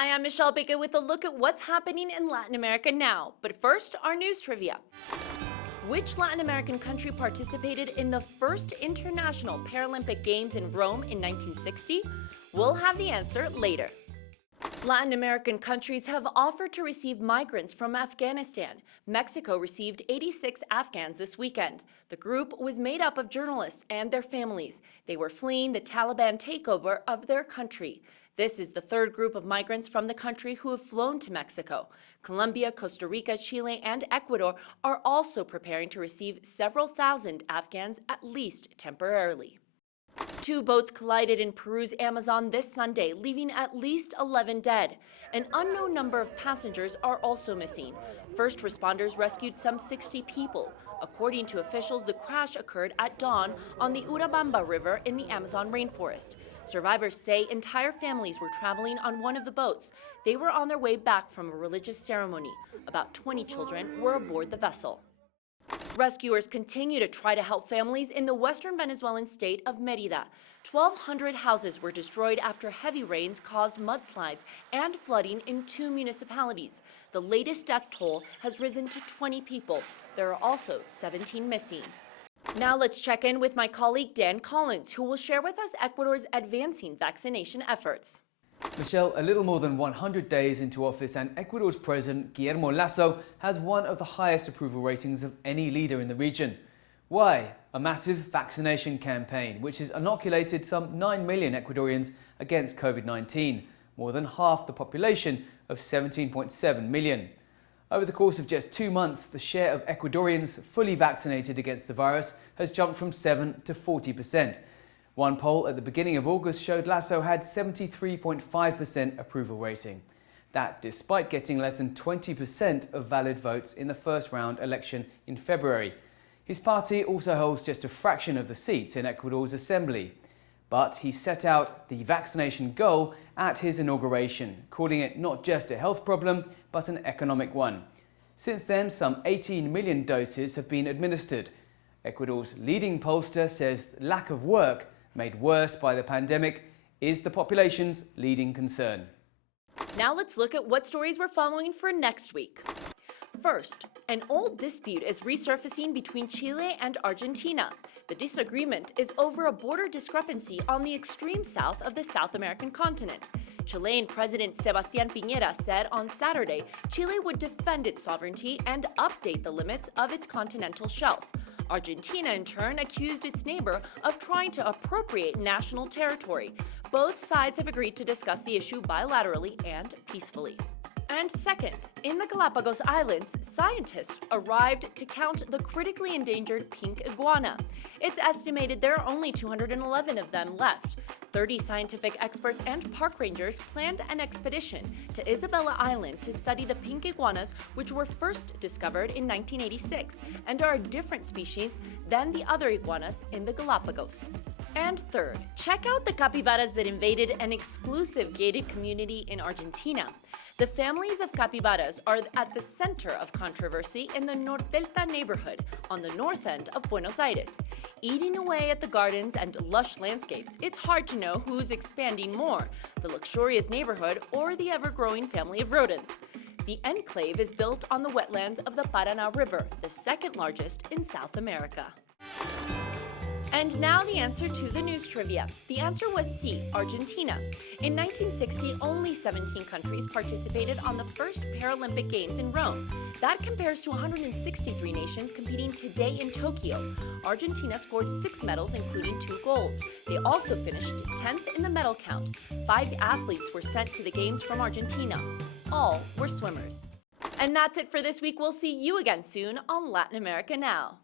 Hi, I'm Michelle Begue with a look at what's happening in Latin America now. But first, our news trivia. Which Latin American country participated in the first International Paralympic Games in Rome in 1960? We'll have the answer later. Latin American countries have offered to receive migrants from Afghanistan. Mexico received 86 Afghans this weekend. The group was made up of journalists and their families. They were fleeing the Taliban takeover of their country. This is the third group of migrants from the country who have flown to Mexico. Colombia, Costa Rica, Chile, and Ecuador are also preparing to receive several thousand Afghans, at least temporarily. Two boats collided in Peru's Amazon this Sunday, leaving at least 11 dead. An unknown number of passengers are also missing. First responders rescued some 60 people. According to officials, the crash occurred at dawn on the Urubamba River in the Amazon rainforest. Survivors say entire families were traveling on one of the boats. They were on their way back from a religious ceremony. About 20 children were aboard the vessel. Rescuers continue to try to help families in the western Venezuelan state of Mérida. 1,200 houses were destroyed after heavy rains caused mudslides and flooding in two municipalities. The latest death toll has risen to 20 people. There are also 17 missing. Now let's check in with my colleague Dan Collyns, who will share with us Ecuador's advancing vaccination efforts. Michelle, a little more than 100 days into office and Ecuador's president, Guillermo Lasso, has one of the highest approval ratings of any leader in the region. Why? A massive vaccination campaign, which has inoculated some 9 million Ecuadorians against COVID-19, more than half the population of 17.7 million. Over the course of just 2 months, the share of Ecuadorians fully vaccinated against the virus has jumped from 7 to 40%. One poll at the beginning of August showed Lasso had 73.5% approval rating. That despite getting less than 20% of valid votes in the first round election in February. His party also holds just a fraction of the seats in Ecuador's assembly. But he set out the vaccination goal at his inauguration, calling it not just a health problem, but an economic one. Since then, some 18 million doses have been administered. Ecuador's leading pollster says lack of work, made worse by the pandemic, is the population's leading concern. Now let's look at what stories we're following for next week. First, an old dispute is resurfacing between Chile and Argentina. The disagreement is over a border discrepancy on the extreme south of the South American continent. Chilean President Sebastián Piñera said on Saturday Chile would defend its sovereignty and update the limits of its continental shelf. Argentina, in turn, accused its neighbor of trying to appropriate national territory. Both sides have agreed to discuss the issue bilaterally and peacefully. And second, in the Galapagos Islands, scientists arrived to count the critically endangered pink iguana. It's estimated there are only 211 of them left. 30 scientific experts and park rangers planned an expedition to Isabela Island to study the pink iguanas, which were first discovered in 1986 and are a different species than the other iguanas in the Galapagos. And third, check out the capybaras that invaded an exclusive gated community in Argentina. The families of capybaras are at the center of controversy in the Nordelta neighborhood on the north end of Buenos Aires. Eating away at the gardens and lush landscapes, it's hard to know who's expanding more, the luxurious neighborhood or the ever-growing family of rodents. The enclave is built on the wetlands of the Paraná River, the second largest in South America. And now the answer to the news trivia. The answer was C, Argentina. In 1960, only 17 countries participated on the first Paralympic Games in Rome. That compares to 163 nations competing today in Tokyo. Argentina scored 6 medals, including 2 golds. They also finished 10th in the medal count. 5 athletes were sent to the Games from Argentina. All were swimmers. And that's it for this week. We'll see you again soon on Latin America Now.